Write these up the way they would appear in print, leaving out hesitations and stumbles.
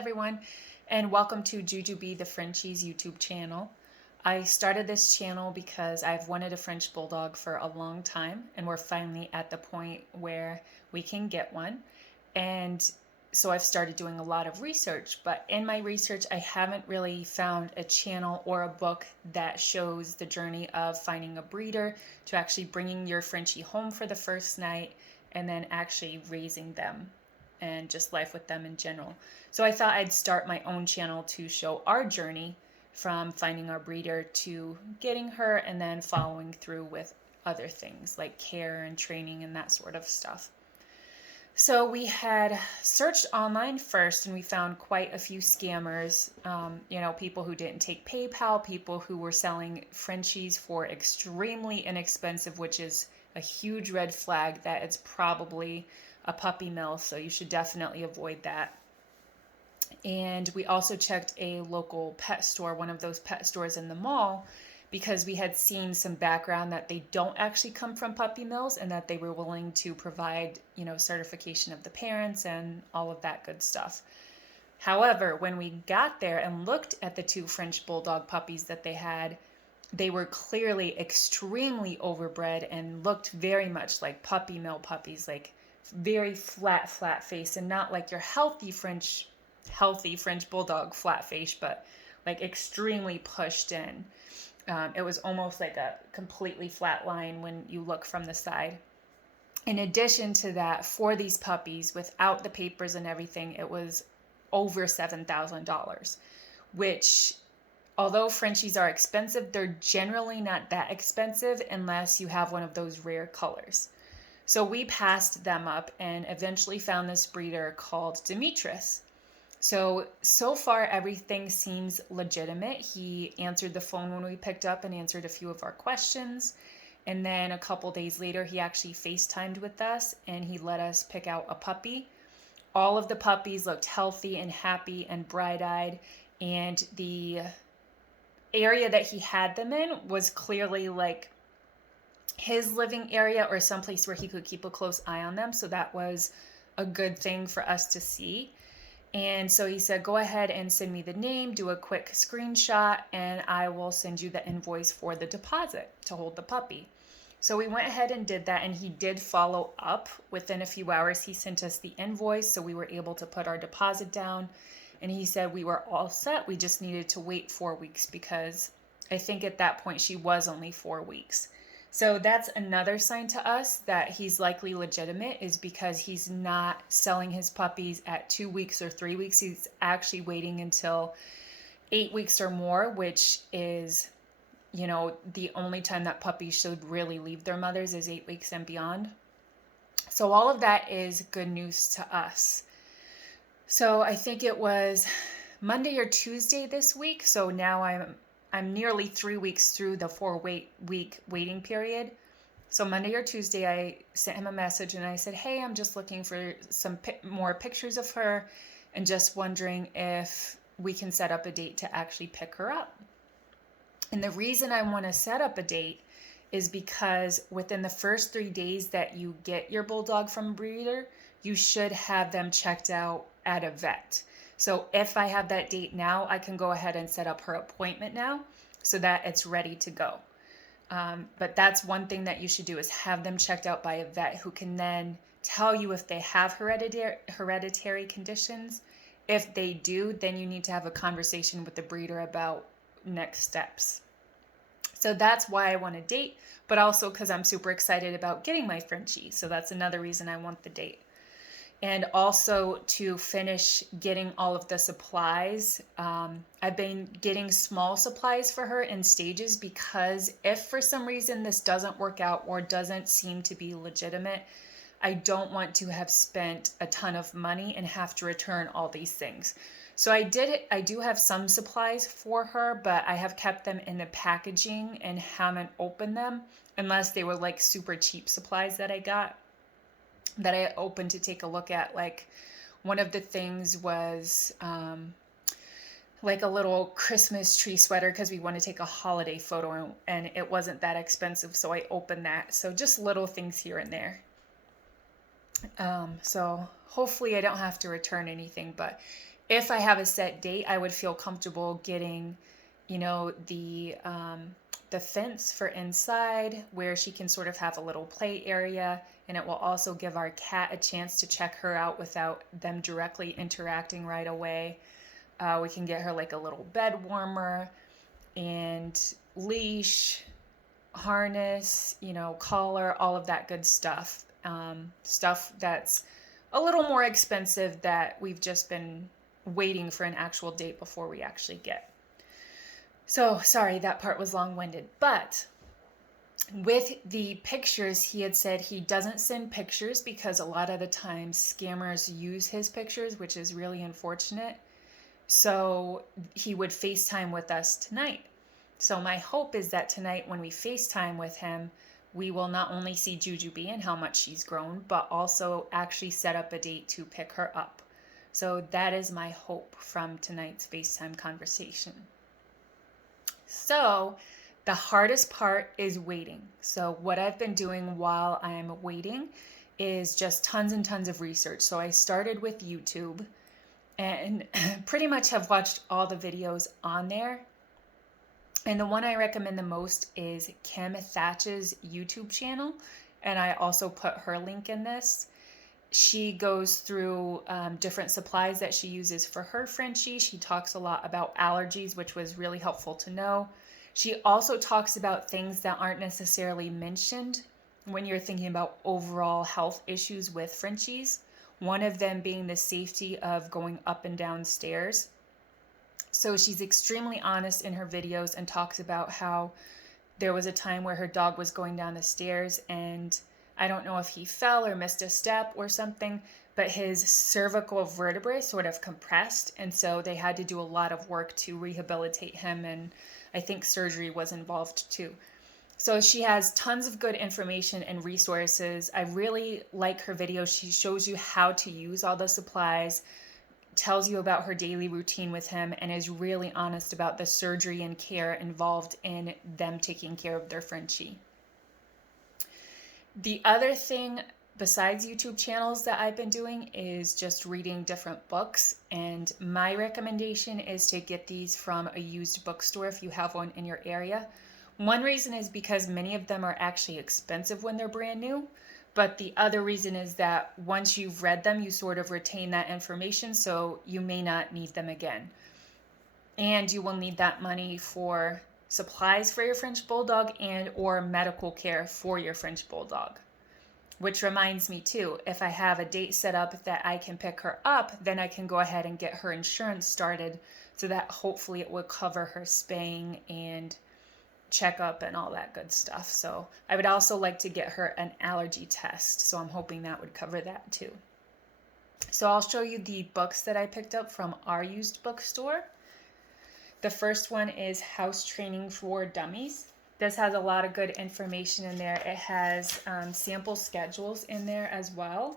everyone, and welcome to Jujubee the Frenchie's YouTube channel. I started this channel because I've wanted a French Bulldog for a long time, and we're finally at the point where we can get one. And so I've started doing a lot of research, but in my research, I haven't really found a channel or a book that shows the journey of finding a breeder to actually bringing your Frenchie home for the first night and then actually raising them and just life with them in general. So I thought I'd start my own channel to show our journey from finding our breeder to getting her and then following through with other things like care and training and that sort of stuff. So we had searched online first and we found quite a few scammers, people who didn't take PayPal, people who were selling Frenchies for extremely inexpensive, which is a huge red flag that it's probably a puppy mill, so you should definitely avoid that. And we also checked a local pet store, one of those pet stores in the mall, because we had seen some background that they don't actually come from puppy mills and that they were willing to provide, certification of the parents and all of that good stuff. However, when we got there and looked at the two French Bulldog puppies that they had, they were clearly extremely overbred and looked very much like puppy mill puppies, like very flat face, and not like your healthy French Bulldog flat face, but like extremely pushed in. It was almost like a completely flat line when you look from the side. In addition to that, for these puppies, without the papers and everything, it was over $7,000, which, although Frenchies are expensive, they're generally not that expensive unless you have one of those rare colors. So we passed them up and eventually found this breeder called Demetrius. So far everything seems legitimate. He answered the phone when we picked up and answered a few of our questions. And then a couple days later, he actually FaceTimed with us and he let us pick out a puppy. All of the puppies looked healthy and happy and bright-eyed. And the area that he had them in was clearly like his living area or someplace where he could keep a close eye on them. So that was a good thing for us to see. And so he said, go ahead and send me the name, do a quick screenshot, and I will send you the invoice for the deposit to hold the puppy. So we went ahead and did that, and he did follow up. Within a few hours, he sent us the invoice, so we were able to put our deposit down. And he said we were all set. We just needed to wait 4 weeks because I think at that point she was only 4 weeks. So that's another sign to us that he's likely legitimate, is because he's not selling his puppies at 2 weeks or 3 weeks. He's actually waiting until 8 weeks or more, which is, the only time that puppies should really leave their mothers is 8 weeks and beyond. So all of that is good news to us. So I think it was Monday or Tuesday this week. So now I'm nearly 3 weeks through the 4-week waiting period. So Monday or Tuesday, I sent him a message and I said, hey, I'm just looking for some more pictures of her and just wondering if we can set up a date to actually pick her up. And the reason I want to set up a date is because within the first 3 days that you get your Bulldog from a breeder, you should have them checked out at a vet. So if I have that date now, I can go ahead and set up her appointment now so that it's ready to go. But that's one thing that you should do, is have them checked out by a vet who can then tell you if they have hereditary conditions. If they do, then you need to have a conversation with the breeder about next steps. So that's why I want a date, but also because I'm super excited about getting my Frenchie. So that's another reason I want the date. And also to finish getting all of the supplies. I've been getting small supplies for her in stages because if for some reason this doesn't work out or doesn't seem to be legitimate, I don't want to have spent a ton of money and have to return all these things. So I do have some supplies for her, but I have kept them in the packaging and haven't opened them unless they were like super cheap supplies that I got, that I opened to take a look at. Like one of the things was like a little Christmas tree sweater because we want to take a holiday photo and it wasn't that expensive. So I opened that. So just little things here and there. So hopefully I don't have to return anything, but if I have a set date, I would feel comfortable getting, the fence for inside where she can sort of have a little play area, and it will also give our cat a chance to check her out without them directly interacting right away. We can get her like a little bed warmer and leash, harness, collar, all of that good stuff. Stuff that's a little more expensive that we've just been waiting for an actual date before we actually get. So, sorry, that part was long-winded. But with the pictures, he had said he doesn't send pictures because a lot of the times scammers use his pictures, which is really unfortunate. So he would FaceTime with us tonight. So my hope is that tonight when we FaceTime with him, we will not only see Jujubee and how much she's grown, but also actually set up a date to pick her up. So that is my hope from tonight's FaceTime conversation. So the hardest part is waiting. So what I've been doing while I'm waiting is just tons and tons of research. So I started with YouTube and pretty much have watched all the videos on there. And the one I recommend the most is Kim Thatch's YouTube channel. And I also put her link in this. She goes through different supplies that she uses for her Frenchie. She talks a lot about allergies, which was really helpful to know. She also talks about things that aren't necessarily mentioned when you're thinking about overall health issues with Frenchies. One of them being the safety of going up and down stairs. So she's extremely honest in her videos and talks about how there was a time where her dog was going down the stairs and I don't know if he fell or missed a step or something, but his cervical vertebrae sort of compressed. And so they had to do a lot of work to rehabilitate him. And I think surgery was involved too. So she has tons of good information and resources. I really like her videos. She shows you how to use all the supplies, tells you about her daily routine with him, and is really honest about the surgery and care involved in them taking care of their Frenchie. The other thing besides YouTube channels that I've been doing is just reading different books. And my recommendation is to get these from a used bookstore if you have one in your area. One reason is because many of them are actually expensive when they're brand new. But the other reason is that once you've read them, you sort of retain that information, so you may not need them again. And you will need that money for supplies for your French Bulldog and or medical care for your French Bulldog. Which reminds me too, if I have a date set up that I can pick her up, then I can go ahead and get her insurance started so that hopefully it will cover her spaying and checkup and all that good stuff. So I would also like to get her an allergy test. So I'm hoping that would cover that too. So I'll show you the books that I picked up from our used bookstore. The first one is House Training for Dummies. This has a lot of good information in there. It has sample schedules in there as well,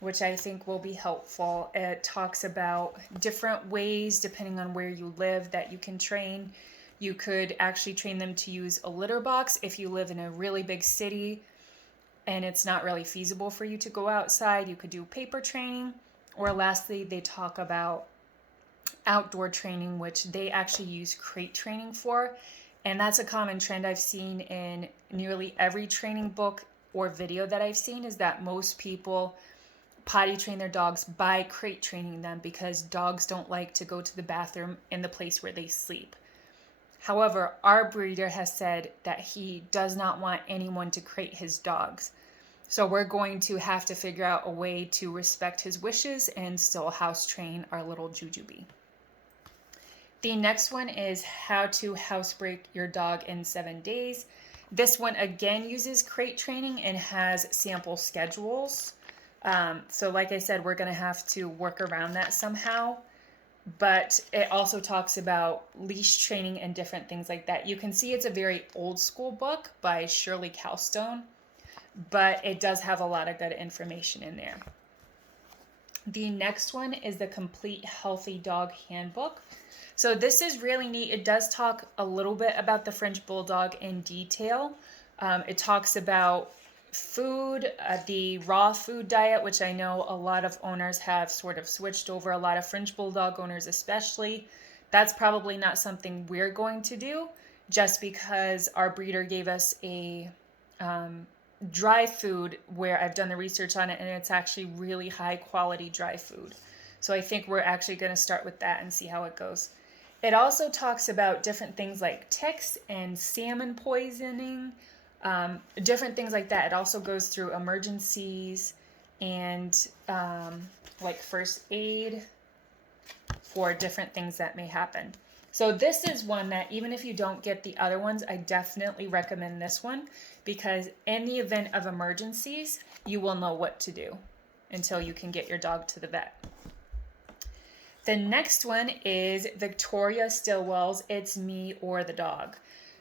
which I think will be helpful. It talks about different ways, depending on where you live, that you can train. You could actually train them to use a litter box if you live in a really big city and it's not really feasible for you to go outside. You could do paper training. Or lastly, they talk about outdoor training, which they actually use crate training for. And that's a common trend I've seen in nearly every training book or video that I've seen, is that most people potty train their dogs by crate training them because dogs don't like to go to the bathroom in the place where they sleep. However, our breeder has said that he does not want anyone to crate his dogs. So we're going to have to figure out a way to respect his wishes and still house train our little Jujubee. The next one is How to Housebreak Your Dog in 7 Days. This one again uses crate training and has sample schedules. So like I said, we're going to have to work around that somehow. But it also talks about leash training and different things like that. You can see it's a very old school book by Shirley Cowstone, but it does have a lot of good information in there. The next one is the Complete Healthy Dog Handbook. So this is really neat. It does talk a little bit about the French Bulldog in detail. It talks about food, the raw food diet, which I know a lot of owners have sort of switched over, a lot of French Bulldog owners especially. That's probably not something we're going to do, just because our breeder gave us a dry food where I've done the research on it, and it's actually really high quality dry food. So I think we're actually going to start with that and see how it goes. It also talks about different things like ticks and salmon poisoning, different things like that. It also goes through emergencies and like first aid for different things that may happen. So this is one that even if you don't get the other ones, I definitely recommend this one, because in the event of emergencies, you will know what to do until you can get your dog to the vet. The next one is Victoria Stilwell's It's Me or the Dog,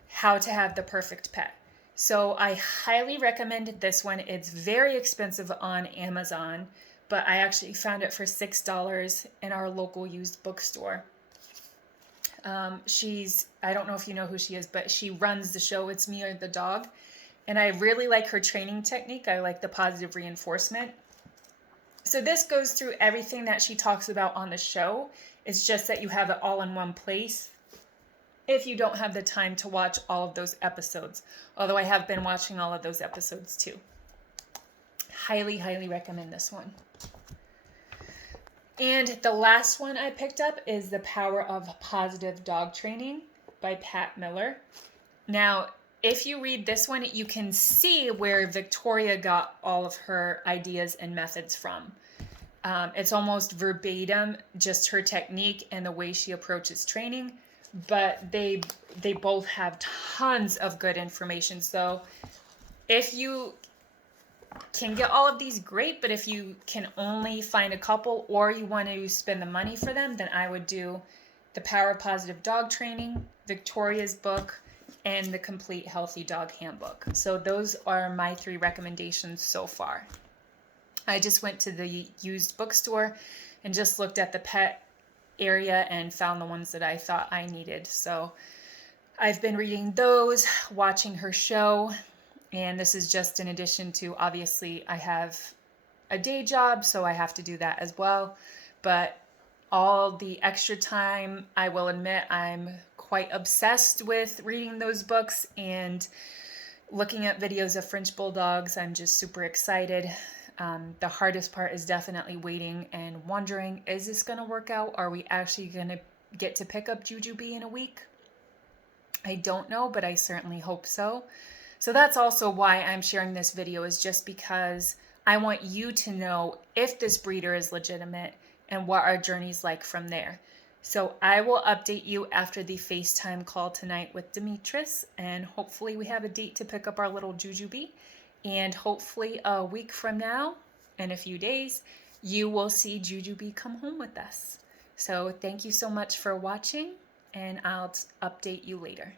How to Have the Perfect Pet. So I highly recommend this one. It's very expensive on Amazon, but I actually found it for $6 in our local used bookstore. I don't know if you know who she is, but she runs the show It's Me or the Dog. And I really like her training technique. I like the positive reinforcement. So this goes through everything that she talks about on the show. It's just that you have it all in one place if you don't have the time to watch all of those episodes. Although I have been watching all of those episodes too. Highly, highly recommend this one. And the last one I picked up is The Power of Positive Dog Training by Pat Miller. Now, if you read this one, you can see where Victoria got all of her ideas and methods from. It's almost verbatim, just her technique and the way she approaches training, but they both have tons of good information. So if you can get all of these, great, but if you can only find a couple or you want to spend the money for them, then I would do The Power of Positive Dog Training, Victoria's book, and the Complete Healthy Dog Handbook. So those are my 3 recommendations so far. I just went to the used bookstore and just looked at the pet area and found the ones that I thought I needed. So I've been reading those, watching her show, and this is just in addition to, obviously, I have a day job, so I have to do that as well. But all the extra time, I will admit, I'm quite obsessed with reading those books and looking at videos of French Bulldogs. I'm just super excited. The hardest part is definitely waiting and wondering, is this going to work out? Are we actually going to get to pick up Jujubee in a week? I don't know, but I certainly hope so. So that's also why I'm sharing this video, is just because I want you to know if this breeder is legitimate and what our journey's like from there. So I will update you after the FaceTime call tonight with Demetris, and hopefully we have a date to pick up our little Jujubee. And hopefully a week from now, in a few days, you will see Jujubee come home with us. So thank you so much for watching, and I'll update you later.